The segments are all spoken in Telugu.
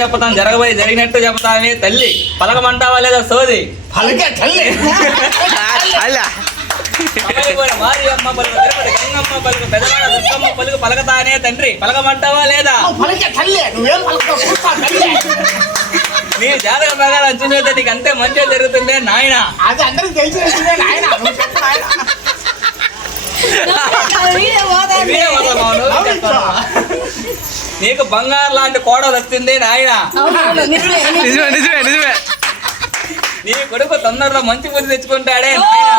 చెప్తాను, జరగబోయే జరిగినట్టు చెప్తానే తల్లి. పలకమంటావా లేదా సోది? పలకే తల్లి. మారియమ్మ పలుకు, తిరుపతి గంగమ్మ పలుకు, పెదవాడ దుర్గమ్మ పలుకు పలకతానే తండ్రి. పలకమంటావా లేదా? పలకే తల్లి. నువ్వేం పలుకుతావు చూస్తా తల్లి. నీ జాతక ప్రకారం చూసేది నీకు అంతే మంచిగా జరుగుతుంది నాయన. అది అందరికి తెలిసిన నాయన. నీకు బంగారు లాంటి కోడలు వస్తుంది నాయన. నీ కొడుకు తొందరలో మంచి బుద్ధి తెచ్చుకుంటాడే నాయన.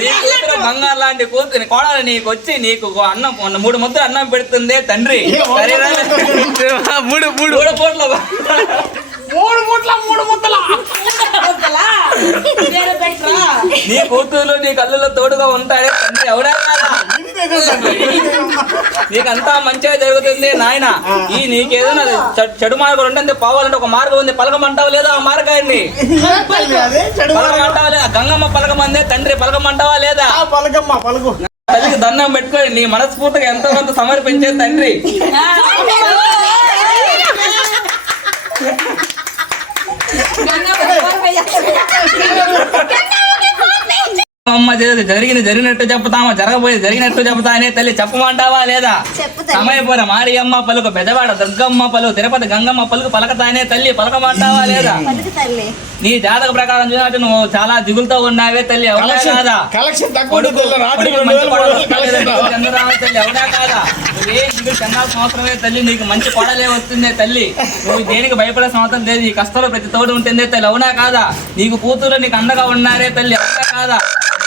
నీ కూతురు బంగారు లాంటి కూతురు కోడలు నీకు వచ్చి నీకు అన్నం 3 ముద్దలు అన్నం పెడుతుంది తండ్రి. సరేనా? 3 పూట్ల 3 ముద్దల నీ కూతురు నీ కళ్ళలో తోడుగా ఉంటాడే తండ్రి. అవునా కాదా? నీకంతా మంచిగా జరుగుతుంది నాయన. ఈ నీకేదైనా చెడు మార్గం ఉంటుంది, పోవాలంటే ఒక మార్గం ఉంది. పలకమంటావు లేదా ఆ మార్గాన్ని? పలకమంటావా లేదా? గంగమ్మ పలకమందే తండ్రి. పలకమంటావా లేదా? పలుకు. తల్లికి దండం పెట్టుకొని నీ మనస్ఫూర్తిగా ఎంతో కొంత సమర్పించే తండ్రి. అమ్మ జరిగినట్టు చెప్తామా, జరగబోయే జరిగినట్టు చెప్తానే తల్లి. చెప్పమంటావా లేదా? సమయపుర మారియమ్మ పలుకు, పెదవాడ దుర్గమ్మ పలుకు, తిరుపతి గంగమ్మ పలుకు పలకతానే తల్లి. పలకమంటావా లేదా? నీ జాతక ప్రకారం చూసినట్టు నువ్వు చాలా దిగులతో ఉన్నావే తల్లి. అవునా కాదా? తల్లి అవునా కాదా? నువ్వేం దిగులు చెందాల్సిన అవసరమే తల్లి. నీకు మంచి కోడలే వస్తుందే తల్లి. నువ్వు దేనికి భయపడాల్సిన అవసరం లేదు. ఈ కష్టంలో ప్రతి తోడు ఉంటుందే తల్లి. అవునా కాదా? నీకు కూతురు నీకు అండగా ఉన్నారే తల్లి. అవునా కాదా?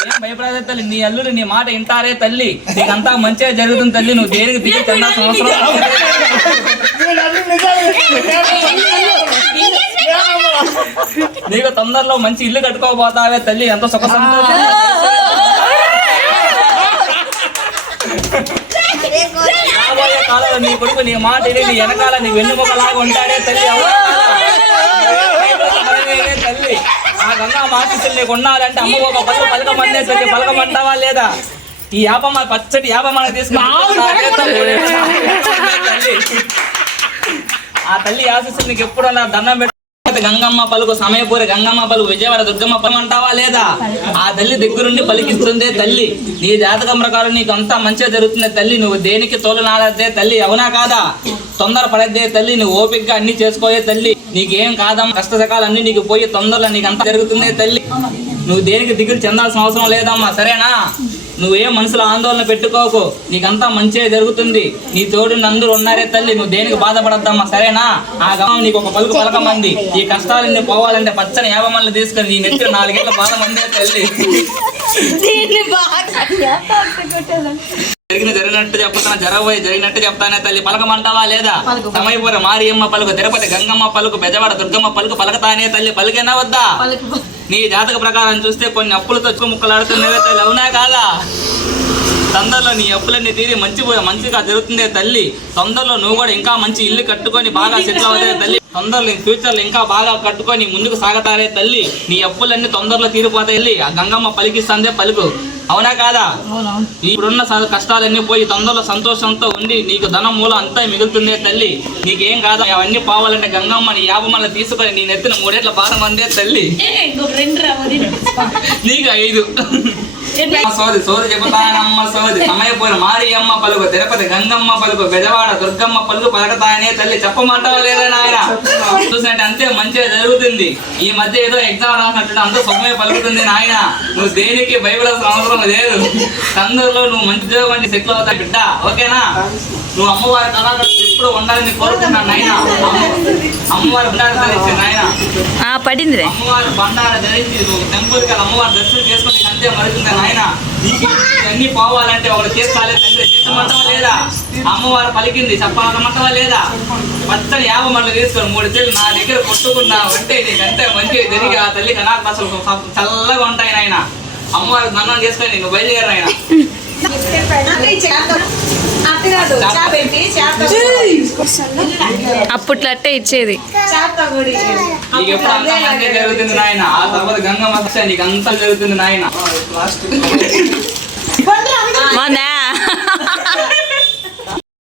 ఏం భయపడదే తల్లి. నీ అల్లుడు నీ మాట వింటారే తల్లి. నీకంతా మంచిగా జరుగుతుంది తల్లి. నువ్వు దేనికి దిగులు చెందాల్సిన అవసరం. నీకు తొందరలో మంచి ఇల్లు కట్టుకోబోతావే తల్లి. ఎంతో సుఖ సంతోషం. రాబోయే కాలంలో నీ కొడుకు నీ మాట నీ వెనకాల నీ వెన్నుముకలాగా ఉంటాడే తల్లి. తల్లి ఆ గంగా మాతృలు నీకు ఉండాలంటే అమ్మ ఒక పలకమందే తల్లి. పలకమంటావా లేదా? ఈ యాపమ్మ పచ్చటి యాపమ్మ తీసుకుని ఆ తల్లి ఆశీస్సులు నీకు ఎప్పుడు అలా దండం పెట్ట. గంగమ్మ పలుకు, సమయపూరి గంగమ్మ పలుకు, విజయవాడ దుర్గమ్మ పలకమంటావా లేదా? ఆ తల్లి దగ్గరుండి పలికిస్తుందే తల్లి. నీ జాతకం ప్రకారం నీకు అంతా మంచిగా జరుగుతుంది తల్లి. నువ్వు దేనికి తోలు నాడద్దే తల్లి. అవునా కాదా? తొందర పడద్దే తల్లి. నువ్వు ఓపికగా అన్ని చేసుకోయే తల్లి. నీకేం కాదమ్మా, కష్ట సకాలన్నీ నీకు పోయి తొందరలో నీకు అంతా జరుగుతుందే తల్లి. నువ్వు దేనికి దిగులు చెందాల్సిన అవసరం లేదమ్మా. సరేనా? నువ్వేం మనసులో ఆందోళన పెట్టుకోకు. నీకంతా మంచిగా జరుగుతుంది. నీ తోడు అందరూ ఉన్నారే తల్లి. నువ్వు దేనికి బాధపడద్దమ్మా. సరేనా? ఆ గమనం నీకు ఒక పలుకు పలకమంది. ఈ కష్టాలన్నీ పోవాలంటే పచ్చని యాభమల్ని తీసుకొని నీ నెత్తి 4 ఏళ్ళ బాధ మందే తల్లి. జరిగినట్టు చెప్తాను, జరగబోయే జరిగినట్టు చెప్తానే తల్లి. పలకమంటావా లేదా? సమయపుర మారియమ్మ పలుకు, తిరుపతి గంగమ్మ పలుకు, పెదవాడ దుర్గమ్మ పలుకు పలకతానే తల్లి. పలికేనా వద్దా? నీ జాతక ప్రకారం చూస్తే కొన్ని అప్పులతో ముక్కలాడుతున్నవే తల్లి. అవునా కాదా? తొందరలో నీ అప్పులన్నీ తీరి మంచిగా జరుగుతుందే తల్లి. తొందరలో నువ్వు కూడా ఇంకా మంచి ఇల్లు కట్టుకొని బాగా సెటిల్ అవుతాయి తల్లి. తొందరలో ఫ్యూచర్లో ఇంకా బాగా కట్టుకొని ముందుకు సాగతారే తల్లి. నీ అప్పులన్నీ తొందరలో తీరిపోతాయి తల్లి. ఆ గంగమ్మ పలికిస్తుందే పలుకు. అవునా కాదా? ఇప్పుడున్న కష్టాలన్నీ పోయి తొందరలో సంతోషంతో ఉండి నీకు ధనం మూలం అంతా మిగులుతుందే తల్లి. నీకేం కాదా? అవన్నీ పోవాలంటే గంగమ్మ నీ 50 మళ్ళీ తీసుకొని నీ నెత్తిన 3 ఏళ్ల భారం అందే తల్లి. నీకు 5 సోది చెబుతానమ్మ సోది. సమయపుర మారియమ్మ పలుకు, తిరుపతి గంగమ్మ పలుకు, పెదవాడ దుర్గమ్మ పలుకు పలకతాయనే తల్లి. చెప్పమంటావా లేదా నాయన? చూసినట్టు అంతే మంచిగా జరుగుతుంది. ఈ మధ్య ఏదో ఎగ్జామ్ రాసినట్టు అంత సమయం పలుకుతుంది నాయన. నువ్వు దేనికి భయపడాల్సిన అవసరం లేదు. తొందరలో నువ్వు మంచి ఉద్యోగం సెటిల్ అవుతావు బిడ్డ. ఓకేనా? నువ్వు అమ్మవారి కళాకారు ఎప్పుడు ఉండాలని కోరుకుంటున్నాను నాయన. అమ్మవారి బండారు ధరించి నాయన, అమ్మవారి బండారు ధరించి నువ్వు టెంపుల్కి అమ్మవారి దర్శనం చేసుకుని అంతే మరుగుతుంది నాయన. నీకు అన్ని పోవాలంటే ఒకటి చేసుకోవాలి తండ్రి. చేసమంటావా లేదా? అమ్మవారు పలికింది, చెప్పమంటావా లేదా? పచ్చని 50 మళ్ళీ తీసుకొని 3 చెల్లి నా దగ్గర కొట్టుకున్నా అంటే నీకంటే మంచిగా జరిగి ఆ తల్లికి నాకు అసలు చల్లగా ఉంటాయి నాయన. అమ్మవారికి దండం చేసుకొని నువ్వు బయలుదేరు నాయన. అప్పట్లో అట్టే ఇచ్చేది. నీకు ఎప్పుడు అంతా మంచిగా జరుగుతుంది నాయన. ఆ తర్వాత గంగమ్మ నీకు అంతా జరుగుతుంది నాయన.